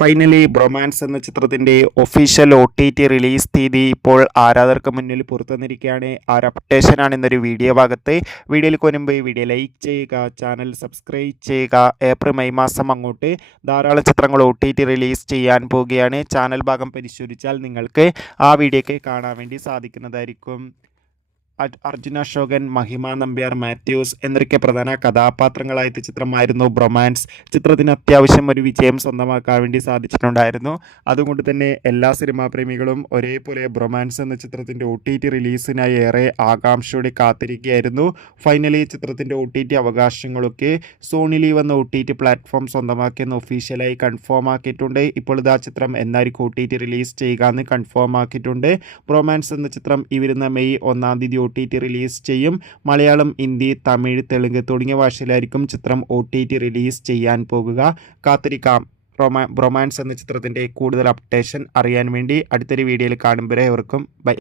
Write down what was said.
Finally bromance എന്ന ചിത്രത്തിൻ്റെ official OTT release തീയതി ഇപ്പോൾ ആരാധകർക്ക് മുന്നിൽ പുറത്തുവന്നിരിക്കുകയാണ്. ആ ഒരു അപ്ഡേഷനാണ് ഇന്നൊരു വീഡിയോ ഭാഗത്ത്. വീഡിയോയിൽ കൊനുമ്പ് വീഡിയോ ലൈക്ക് ചെയ്യുക, ചാനൽ സബ്സ്ക്രൈബ് ചെയ്യുക. ഏപ്രിൽ മെയ് മാസം അങ്ങോട്ട് ധാരാളം ചിത്രങ്ങൾ OTT റിലീസ് ചെയ്യാൻ പോവുകയാണ്. ചാനൽ ഭാഗം പരിശോധിച്ചാൽ നിങ്ങൾക്ക് ആ വീഡിയോയ്ക്ക് കാണാൻ വേണ്ടി സാധിക്കുന്നതായിരിക്കും. അർജുന അശോകൻ, മഹിമ നമ്പ്യാർ, മാത്യൂസ് എന്നൊക്കെ പ്രധാന കഥാപാത്രങ്ങളായ ചിത്രമായിരുന്നു ബ്രൊമാൻസ്. ചിത്രത്തിന് അത്യാവശ്യം ഒരു വിജയം സ്വന്തമാക്കാൻ വേണ്ടി സാധിച്ചിട്ടുണ്ടായിരുന്നു. അതുകൊണ്ട് തന്നെ എല്ലാ സിനിമാ പ്രേമികളും ഒരേപോലെ ബ്രൊമാൻസ് എന്ന ചിത്രത്തിൻ്റെ OTT റിലീസിനായി ഏറെ ആകാംക്ഷയോടെ കാത്തിരിക്കുകയായിരുന്നു. ഫൈനലി ചിത്രത്തിൻ്റെ OTT അവകാശങ്ങളൊക്കെ സോണി ലീവ് എന്ന OTT പ്ലാറ്റ്ഫോം സ്വന്തമാക്കിയെന്ന് ഒഫീഷ്യലായി കൺഫേം ആക്കിയിട്ടുണ്ട്. ഇപ്പോൾ ഇതാ ചിത്രം എന്നായിരിക്കും OTT റിലീസ് ചെയ്യുക എന്ന് കൺഫേം ആക്കിയിട്ടുണ്ട്. ബ്രൊമാൻസ് എന്ന ചിത്രം ഈ വരുന്ന മെയ് 1-ാം തീയതി OTT റിലീസ് ചെയ്യും. മലയാളം, ഹിന്ദി, തമിഴ്, തെലുങ്ക് തുടങ്ങിയ ഭാഷയിലായിരിക്കും ചിത്രം OTT റിലീസ് ചെയ്യാൻ പോകുക. കാത്തിരിക്കാം. ബ്രൊമാൻസ് എന്ന ചിത്രത്തിൻ്റെ കൂടുതൽ അപ്ഡേഷൻ അറിയാൻ വേണ്ടി അടുത്തൊരു വീഡിയോയിൽ കാണും വരെ അവർക്കും ബൈ.